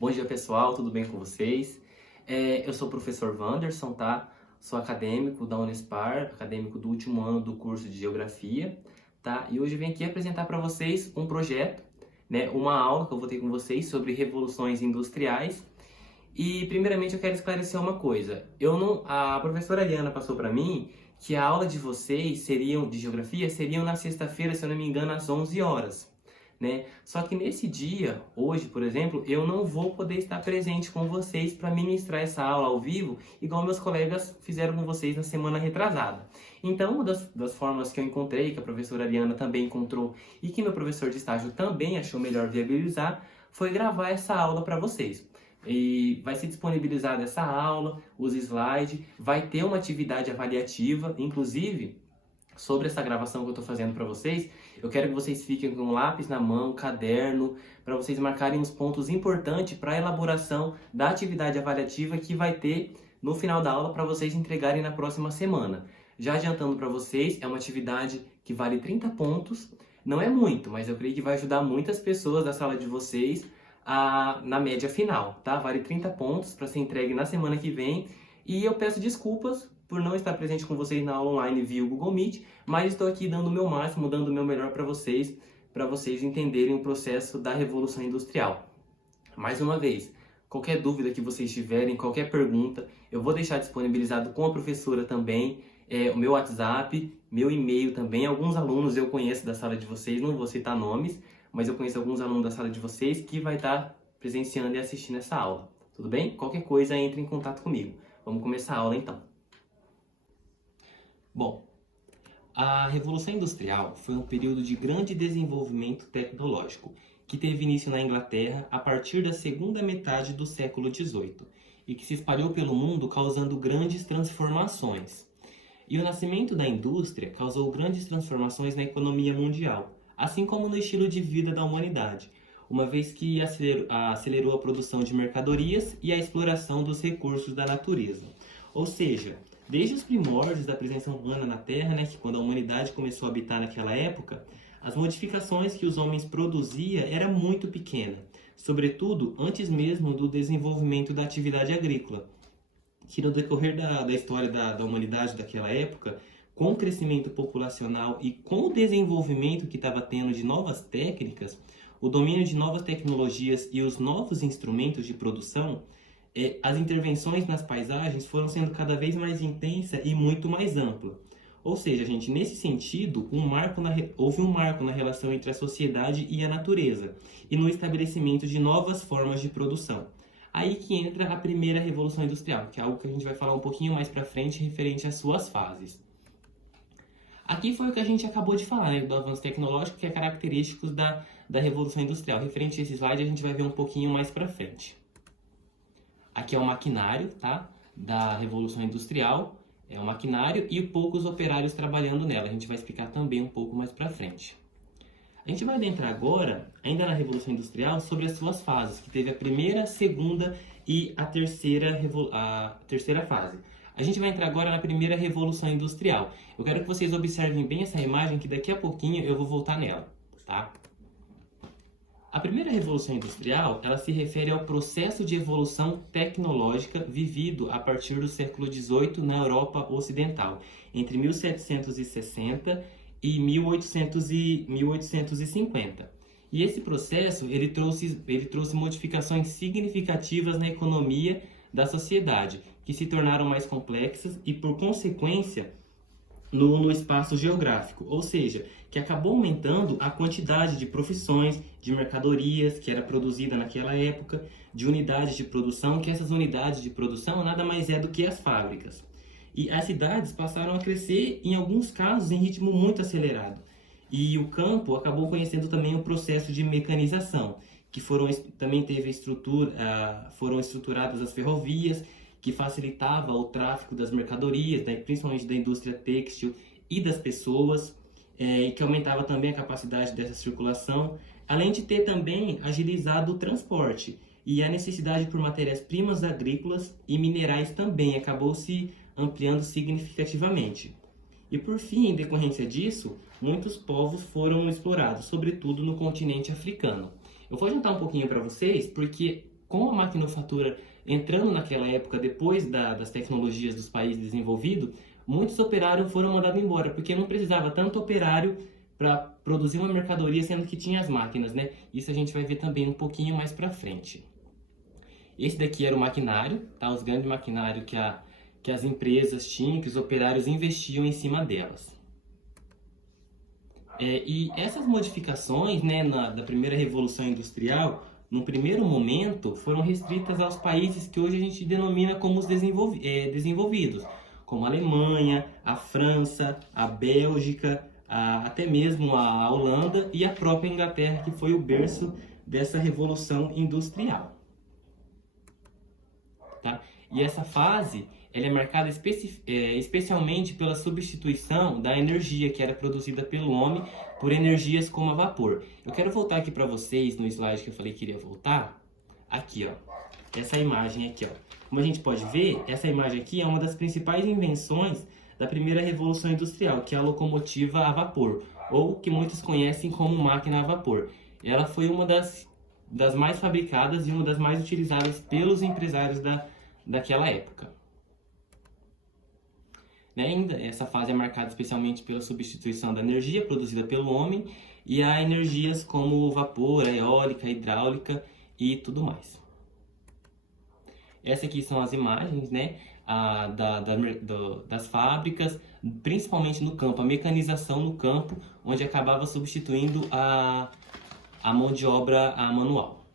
Bom dia, pessoal, tudo bem com vocês? Eu sou o professor Wanderson, tá? Sou acadêmico da Unespar, acadêmico do último ano do curso de Geografia, tá? E hoje eu venho aqui apresentar para vocês um projeto, né? Uma aula que eu vou ter com vocês sobre revoluções industriais. E primeiramente eu quero esclarecer uma coisa. A professora Eliana passou para mim que a aula de vocês de geografia seriam na sexta-feira, se eu não me engano, às 11 horas. Né? Só que nesse dia, hoje, por exemplo, eu não vou poder estar presente com vocês para ministrar essa aula ao vivo, igual meus colegas fizeram com vocês na semana retrasada. Então, uma das formas que eu encontrei, que a professora Ariana também encontrou e que meu professor de estágio também achou melhor viabilizar, foi gravar essa aula para vocês. E vai ser disponibilizada essa aula, os slides, vai ter uma atividade avaliativa, inclusive sobre essa gravação que eu estou fazendo para vocês, eu quero que vocês fiquem com um lápis na mão, caderno, para vocês marcarem os pontos importantes para a elaboração da atividade avaliativa que vai ter no final da aula para vocês entregarem na próxima semana. Já adiantando para vocês, é uma atividade que vale 30 pontos, não é muito, mas eu creio que vai ajudar muitas pessoas da sala de vocês na média final, tá? Vale 30 pontos para ser entregue na semana que vem e eu peço desculpas por não estar presente com vocês na aula online via Google Meet, mas estou aqui dando o meu máximo, dando o meu melhor para vocês entenderem o processo da Revolução Industrial. Mais uma vez, qualquer dúvida que vocês tiverem, qualquer pergunta, eu vou deixar disponibilizado com a professora também, o meu WhatsApp, meu e-mail também. Alguns alunos eu conheço da sala de vocês, não vou citar nomes, mas eu conheço alguns alunos da sala de vocês que vai estar presenciando e assistindo essa aula. Tudo bem? Qualquer coisa, entre em contato comigo. Vamos começar a aula então. Bom, a Revolução Industrial foi um período de grande desenvolvimento tecnológico, que teve início na Inglaterra a partir da segunda metade do século XVIII e que se espalhou pelo mundo causando grandes transformações. E o nascimento da indústria causou grandes transformações na economia mundial, assim como no estilo de vida da humanidade, uma vez que acelerou a produção de mercadorias e a exploração dos recursos da natureza. Ou seja, desde os primórdios da presença humana na Terra, né, que quando a humanidade começou a habitar naquela época, as modificações que os homens produziam era muito pequena, sobretudo antes mesmo do desenvolvimento da atividade agrícola, que no decorrer da história da humanidade daquela época, com o crescimento populacional e com o desenvolvimento que estava tendo de novas técnicas, o domínio de novas tecnologias e os novos instrumentos de produção, as intervenções nas paisagens foram sendo cada vez mais intensa e muito mais ampla. Ou seja, gente, nesse sentido, houve um marco na relação entre a sociedade e a natureza e no estabelecimento de novas formas de produção. Aí que entra a primeira Revolução Industrial, que é algo que a gente vai falar um pouquinho mais para frente referente às suas fases. Aqui foi o que a gente acabou de falar, né, do avanço tecnológico, que é característico da Revolução Industrial. Referente a esse slide, a gente vai ver um pouquinho mais para frente. Aqui é o maquinário, tá? Da Revolução Industrial, é o maquinário e poucos operários trabalhando nela. A gente vai explicar também um pouco mais para frente. A gente vai adentrar agora, ainda na Revolução Industrial, sobre as suas fases, que teve a primeira, a segunda e a terceira fase. A gente vai entrar agora na primeira Revolução Industrial. Eu quero que vocês observem bem essa imagem, que daqui a pouquinho eu vou voltar nela, tá? A primeira Revolução Industrial, ela se refere ao processo de evolução tecnológica vivido a partir do século XVIII na Europa Ocidental, entre 1760 e 1850. E esse processo ele trouxe modificações significativas na economia da sociedade, que se tornaram mais complexas e, por consequência, no espaço geográfico, ou seja, que acabou aumentando a quantidade de profissões, de mercadorias que era produzida naquela época, de unidades de produção, que essas unidades de produção nada mais é do que as fábricas. E as cidades passaram a crescer, em alguns casos, em ritmo muito acelerado. E o campo acabou conhecendo também o processo de mecanização, que também foram estruturadas as ferrovias, que facilitava o tráfego das mercadorias, né, principalmente da indústria têxtil e das pessoas, e que aumentava também a capacidade dessa circulação, além de ter também agilizado o transporte. E a necessidade por matérias-primas agrícolas e minerais também acabou se ampliando significativamente. E por fim, em decorrência disso, muitos povos foram explorados, sobretudo no continente africano. Eu vou adiantar um pouquinho para vocês, porque com a maquinofatura entrando naquela época, depois das tecnologias dos países desenvolvidos, muitos operários foram mandados embora, porque não precisava tanto operário para produzir uma mercadoria, sendo que tinha as máquinas, né? Isso a gente vai ver também um pouquinho mais para frente. Esse daqui era o maquinário, tá? Os grandes maquinários que as empresas tinham, que os operários investiam em cima delas. E essas modificações, né, da primeira Revolução Industrial, no primeiro momento, foram restritas aos países que hoje a gente denomina como os desenvolvidos, como a Alemanha, a França, a Bélgica, até mesmo a Holanda e a própria Inglaterra, que foi o berço dessa Revolução Industrial. Tá? E essa fase ela é marcada especialmente pela substituição da energia que era produzida pelo homem por energias como a vapor. Eu quero voltar aqui para vocês no slide que eu falei que iria voltar. Aqui, ó. Essa imagem aqui, ó. Como a gente pode ver, essa imagem aqui é uma das principais invenções da primeira Revolução Industrial, que é a locomotiva a vapor, ou que muitos conhecem como máquina a vapor. Ela foi uma das mais fabricadas e uma das mais utilizadas pelos empresários daquela época. Ainda, essa fase é marcada especialmente pela substituição da energia produzida pelo homem e a energias como o vapor, a eólica, a hidráulica e tudo mais. Essas aqui são as imagens, né, das fábricas, principalmente no campo, a mecanização no campo, onde acabava substituindo a mão de obra manual.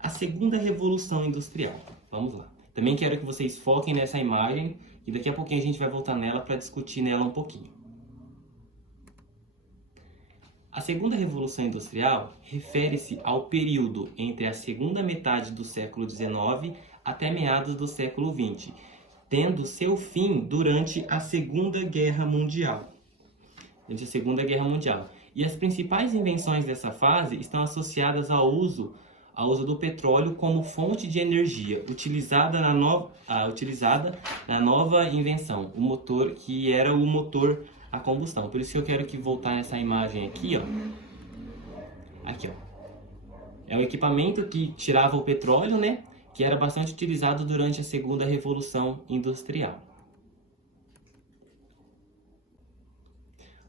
A segunda Revolução Industrial. Vamos lá. Também quero que vocês foquem nessa imagem e daqui a pouquinho a gente vai voltar nela para discutir nela um pouquinho. A segunda Revolução Industrial refere-se ao período entre a segunda metade do século XIX até meados do século XX, tendo seu fim durante a Segunda Guerra Mundial. E as principais invenções dessa fase estão associadas ao uso do petróleo como fonte de energia, utilizada na nova invenção, o motor, que era o motor a combustão. Por isso que eu quero que voltar nessa imagem aqui, ó. Aqui, ó. É um equipamento que tirava o petróleo, né? Que era bastante utilizado durante a segunda Revolução Industrial.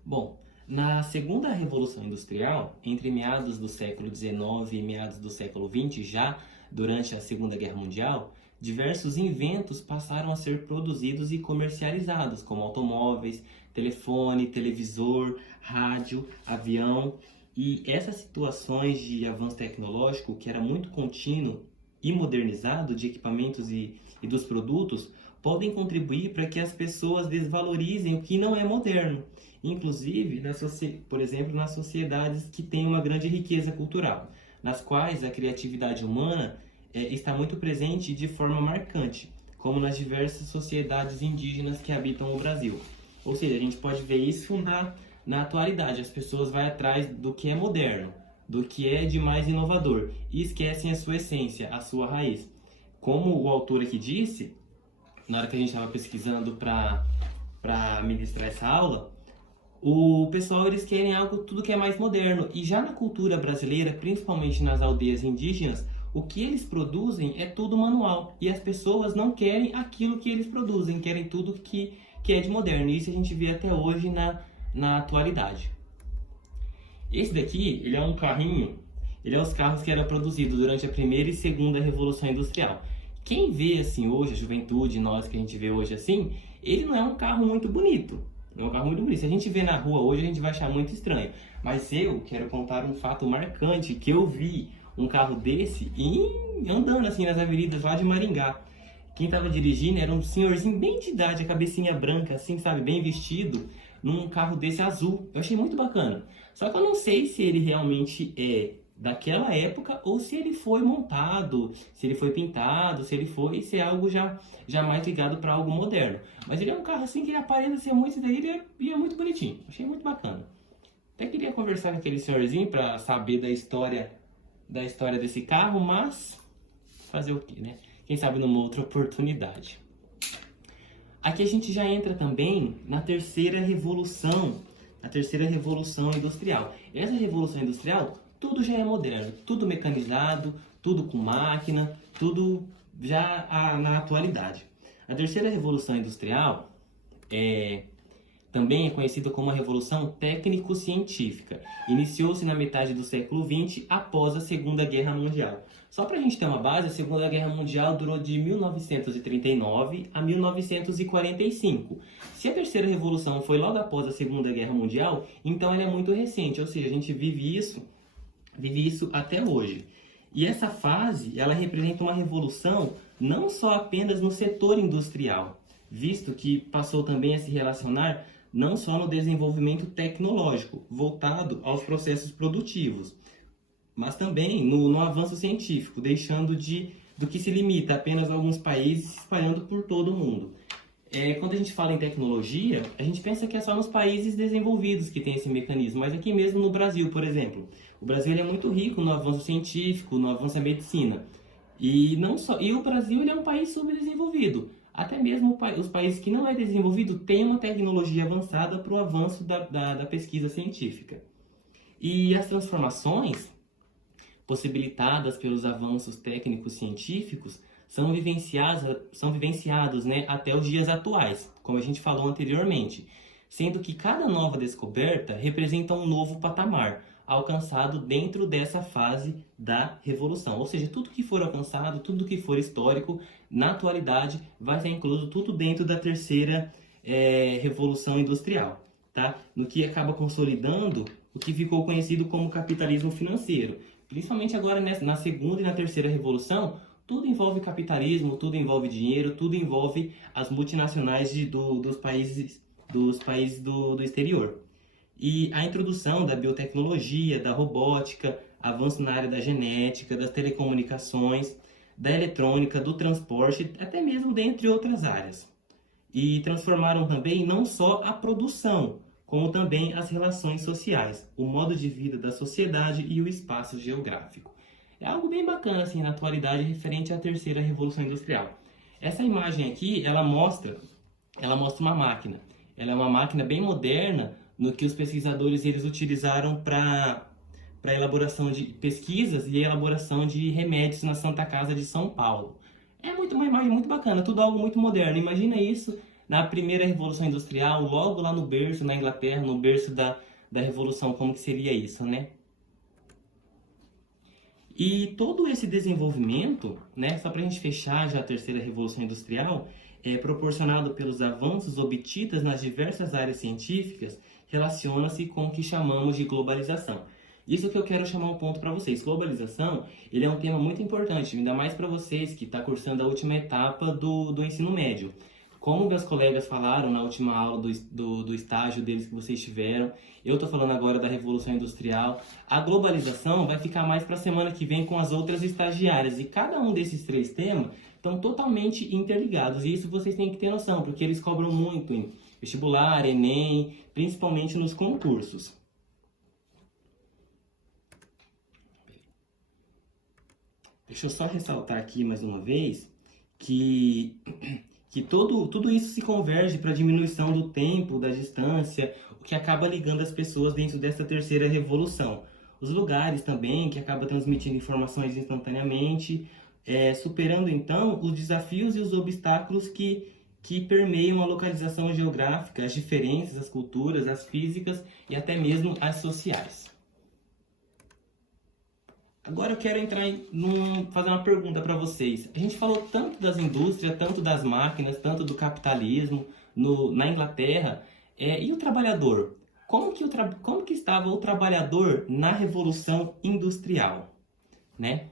Bom, na segunda Revolução Industrial, entre meados do século XIX e meados do século XX, já durante a Segunda Guerra Mundial, diversos inventos passaram a ser produzidos e comercializados, como automóveis, telefone, televisor, rádio, avião. E essas situações de avanço tecnológico, que era muito contínuo e modernizado de equipamentos e dos produtos, podem contribuir para que as pessoas desvalorizem o que não é moderno. Inclusive, por exemplo, nas sociedades que têm uma grande riqueza cultural, nas quais a criatividade humana está muito presente de forma marcante, como nas diversas sociedades indígenas que habitam o Brasil. Ou seja, a gente pode ver isso na atualidade. As pessoas vão atrás do que é moderno, do que é de mais inovador, e esquecem a sua essência, a sua raiz. Como o autor aqui disse, na hora que a gente estava pesquisando para ministrar essa aula, o pessoal, eles querem algo tudo que é mais moderno. E já na cultura brasileira, principalmente nas aldeias indígenas, o que eles produzem é tudo manual. E as pessoas não querem aquilo que eles produzem, querem tudo que é de moderno. E isso a gente vê até hoje na atualidade. Esse daqui, ele é um carrinho, ele é os carros que eram produzidos durante a primeira e segunda Revolução Industrial. Quem vê assim hoje, a juventude, nós que a gente vê hoje assim, ele não é um carro muito bonito. Não é um carro muito bonito. Se a gente vê na rua hoje, a gente vai achar muito estranho. Mas eu quero contar um fato marcante, que eu vi um carro desse andando assim nas avenidas lá de Maringá. Quem estava dirigindo era um senhorzinho bem de idade, a cabecinha branca, assim, sabe, bem vestido, num carro desse azul. Eu achei muito bacana. Só que eu não sei se ele realmente é daquela época ou se ele foi montado, se ele foi pintado, se é algo já mais ligado para algo moderno. Mas ele é um carro assim que aparenta ser muito daí e é muito bonitinho. Achei muito bacana. Até queria conversar com aquele senhorzinho para saber da história desse carro, mas fazer o quê, né? Quem sabe numa outra oportunidade. Aqui a gente já entra também na terceira revolução industrial. Essa revolução industrial, tudo já é moderno, tudo mecanizado, tudo com máquina, tudo já na atualidade. A terceira revolução industrial também é conhecida como a Revolução Técnico-Científica. Iniciou-se na metade do século XX, após a Segunda Guerra Mundial. Só para a gente ter uma base, a Segunda Guerra Mundial durou de 1939 a 1945. Se a terceira revolução foi logo após a Segunda Guerra Mundial, então ela é muito recente, ou seja, a gente vive isso até hoje. E essa fase, ela representa uma revolução não só apenas no setor industrial, visto que passou também a se relacionar não só no desenvolvimento tecnológico, voltado aos processos produtivos, mas também no avanço científico, deixando do que se limita apenas a alguns países, se espalhando por todo o mundo. Quando a gente fala em tecnologia, a gente pensa que é só nos países desenvolvidos que tem esse mecanismo, mas aqui mesmo no Brasil, por exemplo. O Brasil ele é muito rico no avanço científico, no avanço da medicina. E o Brasil ele é um país subdesenvolvido. Até mesmo os países que não é desenvolvido têm uma tecnologia avançada para o avanço da pesquisa científica. E as transformações possibilitadas pelos avanços técnicos científicos são vivenciados, né, até os dias atuais, como a gente falou anteriormente, sendo que cada nova descoberta representa um novo patamar alcançado dentro dessa fase da revolução. Ou seja, tudo que for alcançado, tudo que for histórico, na atualidade, vai ser incluso tudo dentro da terceira revolução industrial, tá? No que acaba consolidando o que ficou conhecido como capitalismo financeiro. Principalmente agora na segunda e na terceira revolução, tudo envolve capitalismo, tudo envolve dinheiro, tudo envolve as multinacionais dos países do exterior. E a introdução da biotecnologia, da robótica, avanço na área da genética, das telecomunicações, da eletrônica, do transporte, até mesmo dentre outras áreas. E transformaram também não só a produção, como também as relações sociais, o modo de vida da sociedade e o espaço geográfico. É algo bem bacana assim na atualidade referente à terceira revolução industrial. Essa imagem aqui, ela mostra uma máquina. Ela é uma máquina bem moderna no que os pesquisadores eles utilizaram para elaboração de pesquisas e elaboração de remédios na Santa Casa de São Paulo. É uma imagem muito bacana, tudo algo muito moderno. Imagina isso na primeira Revolução Industrial, logo lá no berço, na Inglaterra, no berço da Revolução, como que seria isso, né? E todo esse desenvolvimento, né, só para a gente fechar já a terceira Revolução Industrial, é proporcionado pelos avanços obtidos nas diversas áreas científicas, relaciona-se com o que chamamos de globalização. Isso que eu quero chamar um ponto para vocês. Globalização, ele é um tema muito importante, ainda mais para vocês que estão cursando a última etapa do ensino médio. Como meus colegas falaram na última aula do estágio deles que vocês tiveram, eu estou falando agora da Revolução Industrial. A globalização vai ficar mais para a semana que vem com as outras estagiárias. E cada um desses três temas estão totalmente interligados. E isso vocês têm que ter noção, porque eles cobram muito em vestibular, Enem, principalmente nos concursos. Deixa eu só ressaltar aqui mais uma vez que tudo isso se converge para a diminuição do tempo, da distância, o que acaba ligando as pessoas dentro dessa terceira revolução. Os lugares também, que acaba transmitindo informações instantaneamente, superando então os desafios e os obstáculos que permeiam a localização geográfica, as diferenças, as culturas, as físicas e até mesmo as sociais. Agora eu quero fazer uma pergunta para vocês. A gente falou tanto das indústrias, tanto das máquinas, tanto do capitalismo na Inglaterra. E o trabalhador? Como que estava o trabalhador na Revolução Industrial, né?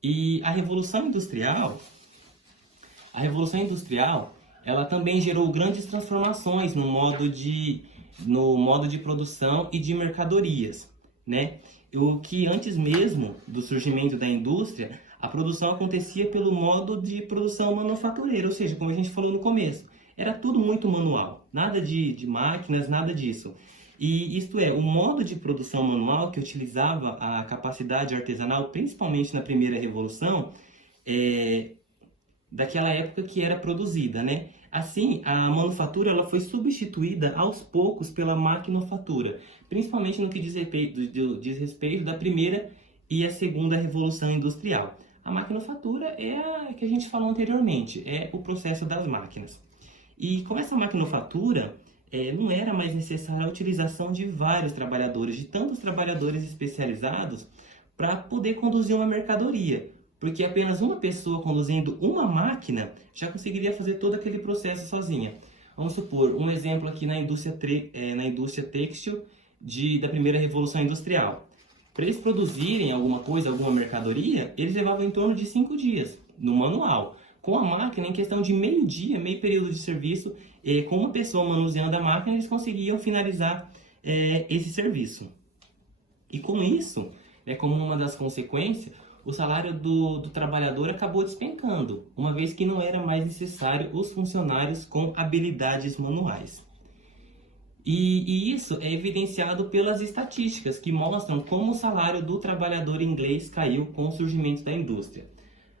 E a Revolução Industrial, ela também gerou grandes transformações no modo de produção e de mercadorias, né? O que antes mesmo do surgimento da indústria, a produção acontecia pelo modo de produção manufatureira, ou seja, como a gente falou no começo, era tudo muito manual, nada de máquinas, nada disso. E isto é, o modo de produção manual que utilizava a capacidade artesanal, principalmente na primeira revolução, daquela época que era produzida, né? Assim, a manufatura ela foi substituída aos poucos pela maquinofatura, principalmente no que diz respeito da primeira e a segunda revolução industrial. A maquinofatura é a que a gente falou anteriormente, é o processo das máquinas. E com essa maquinofatura, não era mais necessária a utilização de vários trabalhadores, de tantos trabalhadores especializados para poder conduzir uma mercadoria, porque apenas uma pessoa conduzindo uma máquina já conseguiria fazer todo aquele processo sozinha. Vamos supor, um exemplo aqui na indústria têxtil da primeira revolução industrial. Para eles produzirem alguma coisa, alguma mercadoria, eles levavam em torno de 5 dias, no manual. Com a máquina, em questão de meio dia, meio período de serviço, com uma pessoa manuseando a máquina, eles conseguiam finalizar esse serviço. E com isso, como uma das consequências, o salário do trabalhador acabou despencando, uma vez que não era mais necessário os funcionários com habilidades manuais. E isso é evidenciado pelas estatísticas que mostram como o salário do trabalhador inglês caiu com o surgimento da indústria.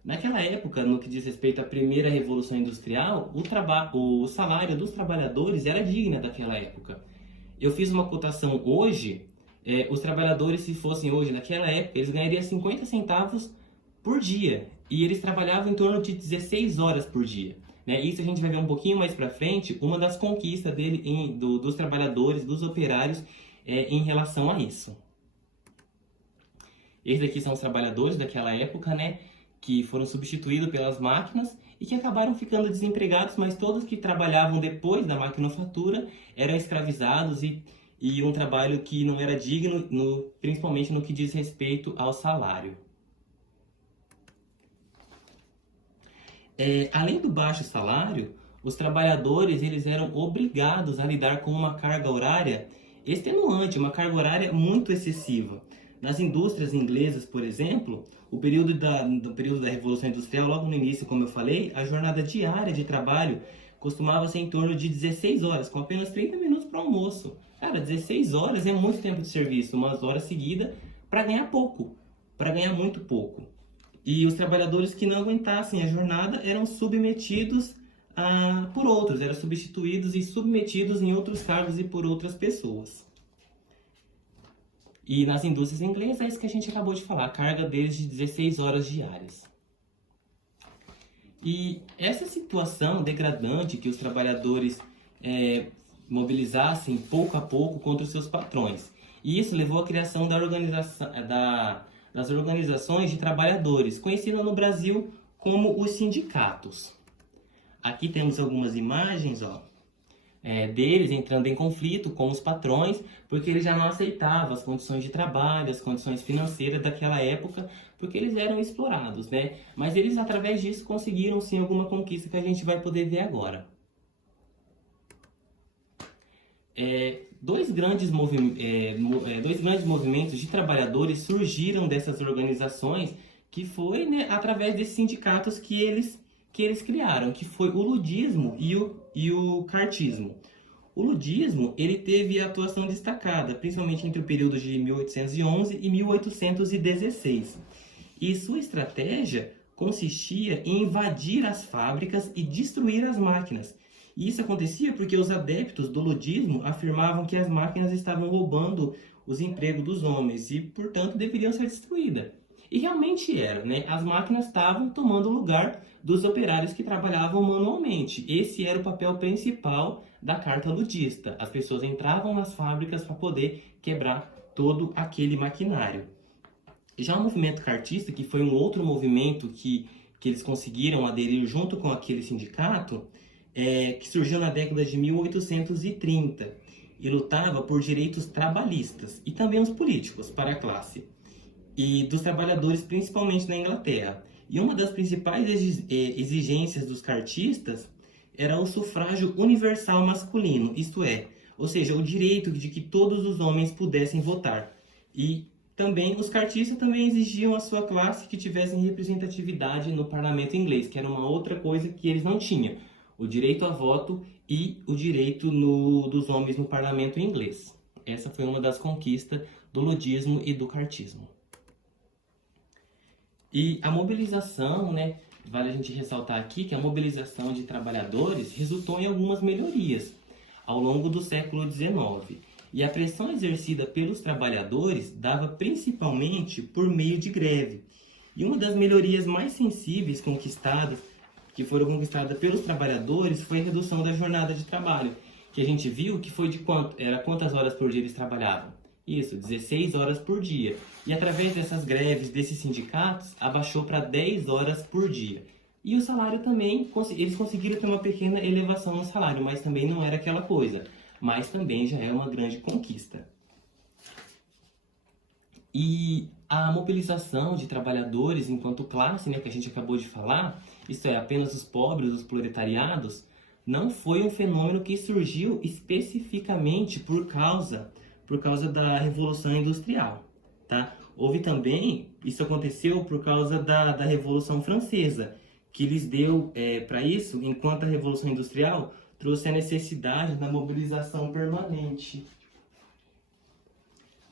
Naquela época, no que diz respeito à primeira revolução industrial, o salário dos trabalhadores era digno daquela época. Eu fiz uma cotação hoje, os trabalhadores, se fossem hoje, naquela época, eles ganhariam 50 centavos por dia. E eles trabalhavam em torno de 16 horas por dia. Isso a gente vai ver um pouquinho mais para frente, uma das conquistas dos trabalhadores, dos operários, em relação a isso. Esses aqui são os trabalhadores daquela época, que foram substituídos pelas máquinas e que acabaram ficando desempregados, mas todos que trabalhavam depois da maquinofatura eram escravizados e um trabalho que não era digno, principalmente no que diz respeito ao salário. Além do baixo salário, os trabalhadores eles eram obrigados a lidar com uma carga horária extenuante, uma carga horária muito excessiva. Nas indústrias inglesas, por exemplo, do período da Revolução Industrial, logo no início, como eu falei, a jornada diária de trabalho costumava ser em torno de 16 horas, com apenas 30 minutos para o almoço. Cara, 16 horas é muito tempo de serviço, umas horas seguidas, para ganhar pouco, para ganhar muito pouco. E os trabalhadores que não aguentassem a jornada eram submetidos por outros, eram substituídos e submetidos em outros cargos e por outras pessoas. E nas indústrias inglesas é isso que a gente acabou de falar, a carga deles de 16 horas diárias. E essa situação degradante que os trabalhadores mobilizassem pouco a pouco contra os seus patrões. E isso levou à criação das organizações de trabalhadores, conhecidas no Brasil como os sindicatos. Aqui temos algumas imagens, deles entrando em conflito com os patrões, porque eles já não aceitavam as condições de trabalho, as condições financeiras daquela época, porque eles eram explorados, Mas eles, através disso, conseguiram sim alguma conquista que a gente vai poder ver agora. Dois grandes movimentos de trabalhadores surgiram dessas organizações, que foi através desses sindicatos que eles criaram, que foi o ludismo e o cartismo. O ludismo ele teve atuação destacada, principalmente entre o período de 1811 e 1816. E sua estratégia consistia em invadir as fábricas e destruir as máquinas. E isso acontecia porque os adeptos do ludismo afirmavam que as máquinas estavam roubando os empregos dos homens e, portanto, deveriam ser destruídas. E realmente era, As máquinas estavam tomando o lugar dos operários que trabalhavam manualmente. Esse era o papel principal da carta ludista. As pessoas entravam nas fábricas para poder quebrar todo aquele maquinário. Já o movimento cartista, que foi um outro movimento que eles conseguiram aderir junto com aquele sindicato, que surgiu na década de 1830 e lutava por direitos trabalhistas e também os políticos para a classe e dos trabalhadores, principalmente na Inglaterra. E uma das principais exigências dos cartistas era o sufrágio universal masculino, isto é, ou seja, o direito de que todos os homens pudessem votar. E também os cartistas também exigiam a sua classe que tivessem representatividade no parlamento inglês, que era uma outra coisa que eles não tinham. O direito a voto e o direito dos homens no parlamento inglês. Essa foi uma das conquistas do ludismo e do cartismo. E a mobilização vale a gente ressaltar aqui que a mobilização de trabalhadores resultou em algumas melhorias ao longo do século XIX. E a pressão exercida pelos trabalhadores dava principalmente por meio de greve. E uma das melhorias mais sensíveis que foram conquistadas pelos trabalhadores foi a redução da jornada de trabalho, que a gente viu que foi de quantas horas por dia eles trabalhavam? Isso, 16 horas por dia. E através dessas greves, desses sindicatos, abaixou para 10 horas por dia. E o salário também, eles conseguiram ter uma pequena elevação no salário, mas também não era aquela coisa. Mas também já é uma grande conquista. E a mobilização de trabalhadores enquanto classe, né, que a gente acabou de falar, isto é, apenas os pobres, os proletariados, não foi um fenômeno que surgiu especificamente por causa da Revolução Industrial, tá? Houve também, isso aconteceu por causa da Revolução Francesa, que lhes deu para isso, enquanto a Revolução Industrial trouxe a necessidade da mobilização permanente,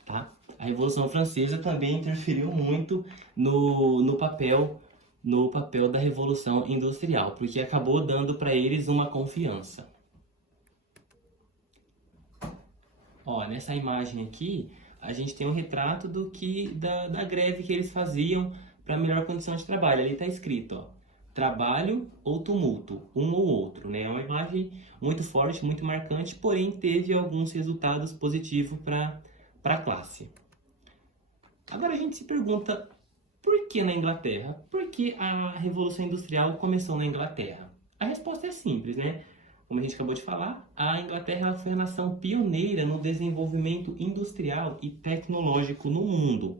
tá? A Revolução Francesa também interferiu muito no papel da Revolução Industrial, porque acabou dando para eles uma confiança. Ó, nessa imagem aqui, a gente tem um retrato da greve que eles faziam para melhor condição de trabalho. Ali está escrito, ó, trabalho ou tumulto, um ou outro, né? É uma imagem muito forte, muito marcante, porém teve alguns resultados positivos para a classe. Agora a gente se pergunta, por que na Inglaterra? Por que a Revolução Industrial começou na Inglaterra? A resposta é simples, né? Como a gente acabou de falar, a Inglaterra foi a nação pioneira no desenvolvimento industrial e tecnológico no mundo.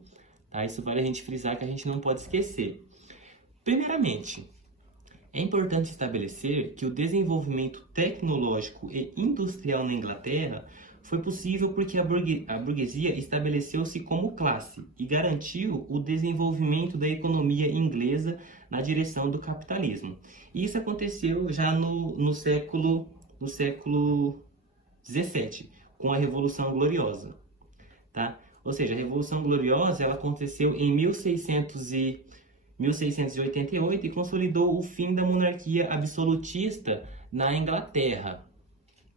Tá? Isso vale a gente frisar, que a gente não pode esquecer. Primeiramente, é importante estabelecer que o desenvolvimento tecnológico e industrial na Inglaterra foi possível porque a burguesia estabeleceu-se como classe e garantiu o desenvolvimento da economia inglesa na direção do capitalismo. E isso aconteceu já no século XVII, com a Revolução Gloriosa. Tá? Ou seja, a Revolução Gloriosa ela aconteceu em 1688 e consolidou o fim da monarquia absolutista na Inglaterra.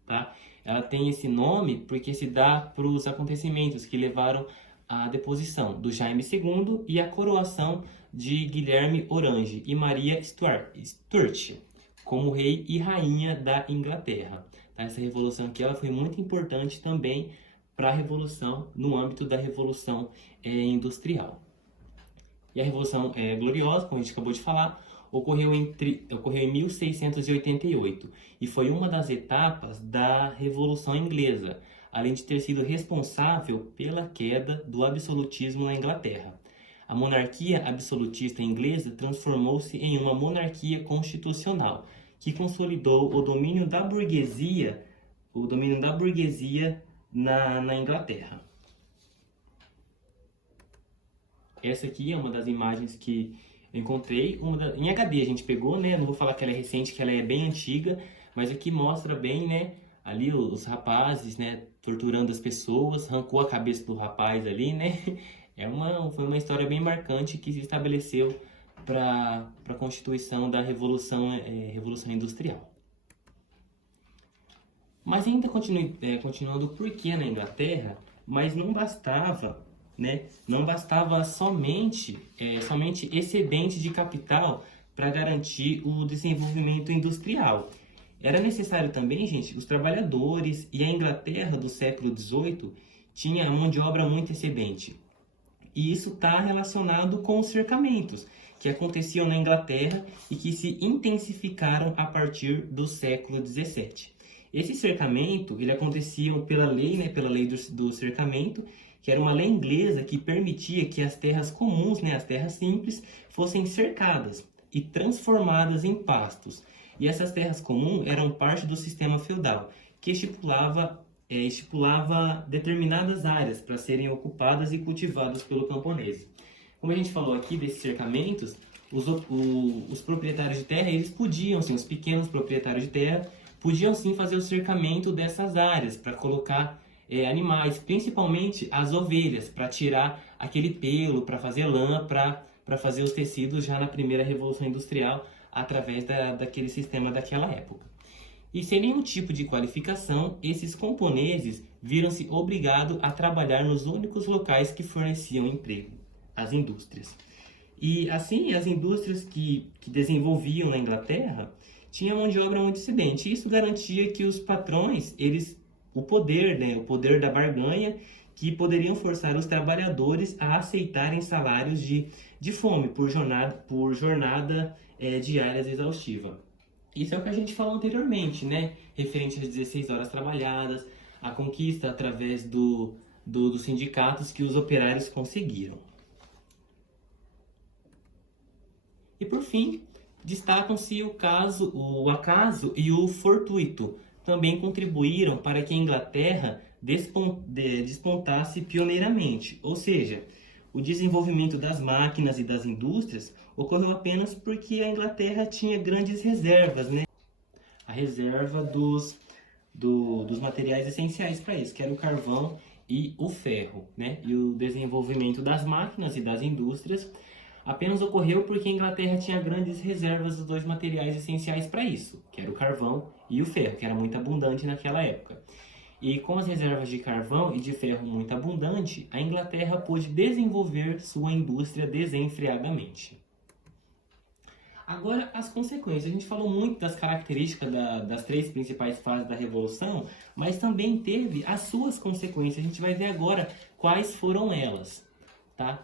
Tá? Ela tem esse nome porque se dá para os acontecimentos que levaram à deposição do Jaime II e à coroação de Guilherme Orange e Maria Stuart como rei e rainha da Inglaterra. Essa revolução aqui ela foi muito importante também para a revolução, no âmbito da revolução industrial. E a Revolução Gloriosa, como a gente acabou de falar, ocorreu em 1688 e foi uma das etapas da Revolução Inglesa, além de ter sido responsável pela queda do absolutismo na Inglaterra. A monarquia absolutista inglesa transformou-se em uma monarquia constitucional, que consolidou o domínio da burguesia na Inglaterra. Essa aqui é uma das imagens que eu encontrei, em HD a gente pegou, né? Não vou falar que ela é recente, que ela é bem antiga, mas aqui mostra bem, né? Ali os rapazes, né? Torturando as pessoas, arrancou a cabeça do rapaz ali, né? Foi uma história bem marcante que se estabeleceu para a constituição da Revolução Industrial. Mas ainda continuando por que na Inglaterra, mas não bastava, né? Não bastava somente excedente de capital para garantir o desenvolvimento industrial. Era necessário também, gente, os trabalhadores, e a Inglaterra do século XVIII tinha a mão de obra muito excedente. E isso está relacionado com os cercamentos que aconteciam na Inglaterra e que se intensificaram a partir do século XVII. Esse cercamento ele acontecia pela lei, né, pela lei do cercamento, que era uma lei inglesa que permitia que as terras comuns, né, as terras simples, fossem cercadas e transformadas em pastos. E essas terras comuns eram parte do sistema feudal, que estipulava determinadas áreas para serem ocupadas e cultivadas pelo camponês. Como a gente falou aqui desses cercamentos, os proprietários de terra, eles podiam, sim, os pequenos proprietários de terra, podiam sim fazer o cercamento dessas áreas para colocar animais, principalmente as ovelhas, para tirar aquele pelo, para fazer lã, para para fazer os tecidos já na primeira Revolução Industrial, através daquele sistema daquela época. E sem nenhum tipo de qualificação, esses camponeses viram-se obrigados a trabalhar nos únicos locais que forneciam emprego, as indústrias. E assim, as indústrias que desenvolviam na Inglaterra tinham mão de obra muito excedente. Isso garantia que os patrões, o poder, né, o poder da barganha, que poderiam forçar os trabalhadores a aceitarem salários de fome por jornada diárias exaustiva. Isso é o que a gente falou anteriormente, né? Referente às 16 horas trabalhadas, a conquista através dos sindicatos que os operários conseguiram. E por fim, destacam-se o acaso e o fortuito. Também contribuíram para que a Inglaterra despontasse pioneiramente, ou seja, o desenvolvimento das máquinas e das indústrias ocorreu apenas porque a Inglaterra tinha grandes reservas, né? A reserva dos materiais essenciais para isso, que era o carvão e o ferro, né? E o desenvolvimento das máquinas e das indústrias apenas ocorreu porque a Inglaterra tinha grandes reservas dos dois materiais essenciais para isso, que era o carvão e o ferro, que era muito abundante naquela época. E com as reservas de carvão e de ferro muito abundante, a Inglaterra pôde desenvolver sua indústria desenfreadamente. Agora, as consequências. A gente falou muito das características das três principais fases da Revolução, mas também teve as suas consequências. A gente vai ver agora quais foram elas. Tá?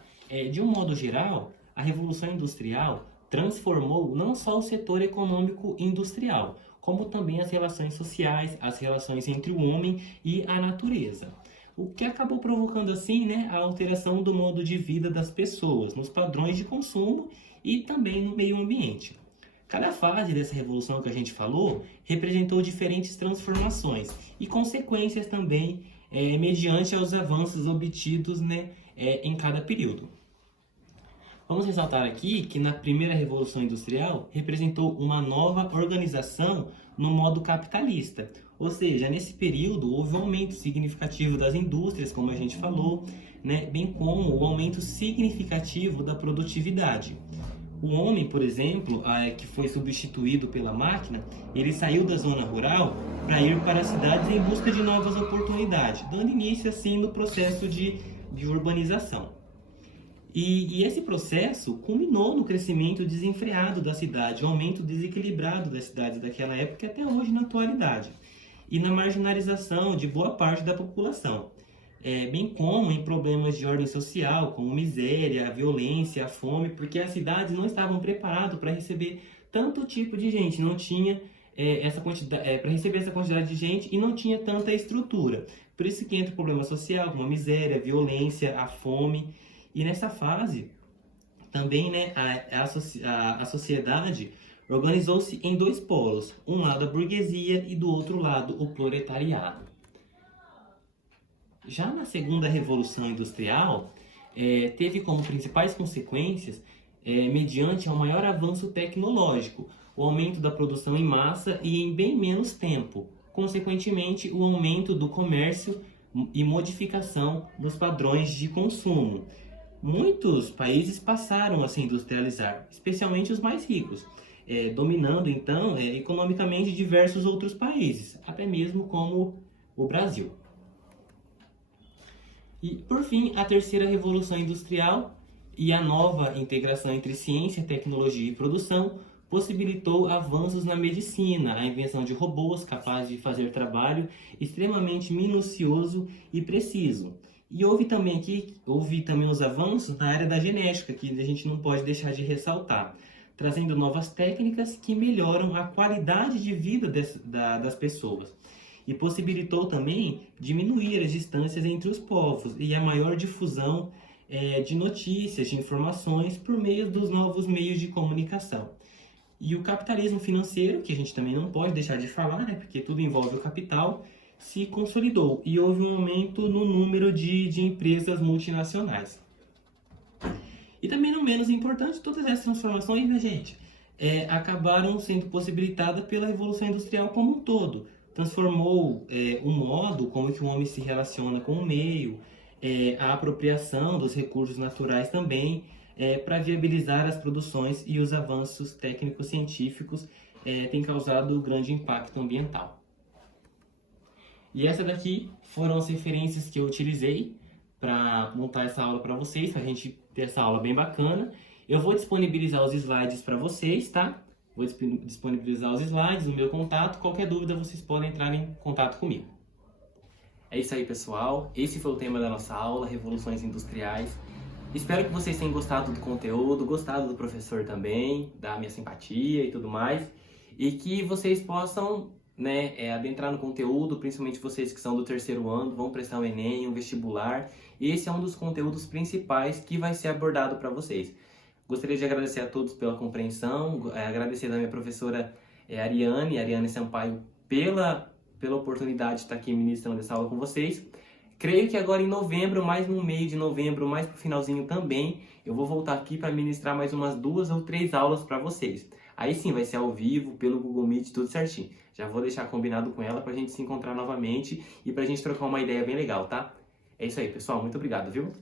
De um modo geral, a Revolução Industrial transformou não só o setor econômico industrial, como também as relações sociais, as relações entre o homem e a natureza. O que acabou provocando assim, né, a alteração do modo de vida das pessoas, nos padrões de consumo e também no meio ambiente. Cada fase dessa revolução que a gente falou representou diferentes transformações e consequências também mediante aos avanços obtidos, né, em cada período. Vamos ressaltar aqui que na primeira Revolução Industrial representou uma nova organização no modo capitalista. Ou seja, nesse período houve um aumento significativo das indústrias, como a gente falou, né, bem como o aumento significativo da produtividade. O homem, por exemplo, que foi substituído pela máquina, ele saiu da zona rural para ir para as cidades em busca de novas oportunidades, dando início assim no processo de urbanização. E esse processo culminou no crescimento desenfreado da cidade, o aumento desequilibrado das cidades daquela época e até hoje na atualidade, e na marginalização de boa parte da população, bem como em problemas de ordem social, como miséria, a violência, a fome, porque as cidades não estavam preparadas para receber tanto tipo de gente, não tinha para receber essa quantidade de gente e não tinha tanta estrutura. Por isso que entra o problema social, como a miséria, a violência, a fome. E nessa fase, também, né, a sociedade organizou-se em dois polos, um lado a burguesia e do outro lado o proletariado. Já na segunda Revolução Industrial, teve como principais consequências, mediante um maior avanço tecnológico, o aumento da produção em massa e em bem menos tempo, consequentemente o aumento do comércio e modificação dos padrões de consumo. Muitos países passaram a se industrializar, especialmente os mais ricos, dominando então economicamente diversos outros países, até mesmo como o Brasil. E por fim, a terceira revolução industrial e a nova integração entre ciência, tecnologia e produção possibilitou avanços na medicina, a invenção de robôs capazes de fazer trabalho extremamente minucioso e preciso. E houve também os avanços na área da genética, que a gente não pode deixar de ressaltar, trazendo novas técnicas que melhoram a qualidade de vida das pessoas. E possibilitou também diminuir as distâncias entre os povos e a maior difusão de notícias, de informações por meio dos novos meios de comunicação. E o capitalismo financeiro, que a gente também não pode deixar de falar, né, porque tudo envolve o capital, se consolidou e houve um aumento no número de empresas multinacionais. E também não menos importante, todas essas transformações, né, gente, acabaram sendo possibilitadas pela Revolução Industrial como um todo. Transformou o modo como que o homem se relaciona com o meio, a apropriação dos recursos naturais também, para viabilizar as produções e os avanços técnicos científicos têm causado grande impacto ambiental. E essa daqui foram as referências que eu utilizei para montar essa aula para vocês, para a gente ter essa aula bem bacana. Eu vou disponibilizar os slides para vocês, tá? Vou disponibilizar os slides, o meu contato. Qualquer dúvida, vocês podem entrar em contato comigo. É isso aí, pessoal. Esse foi o tema da nossa aula, Revoluções Industriais. Espero que vocês tenham gostado do conteúdo, gostado do professor também, da minha simpatia e tudo mais. E que vocês possam adentrar no conteúdo, principalmente vocês que são do terceiro ano, vão prestar um Enem, um vestibular. Esse é um dos conteúdos principais que vai ser abordado para vocês. Gostaria de agradecer a todos pela compreensão, agradecer da minha professora Ariane Sampaio, pela oportunidade de estar aqui ministrando essa aula com vocês. Creio que agora em novembro, mais no meio de novembro, mais pro finalzinho também, eu vou voltar aqui para ministrar mais umas 2 ou 3 aulas para vocês. Aí sim, vai ser ao vivo, pelo Google Meet, tudo certinho. Já vou deixar combinado com ela para a gente se encontrar novamente e para a gente trocar uma ideia bem legal, tá? É isso aí, pessoal. Muito obrigado, viu?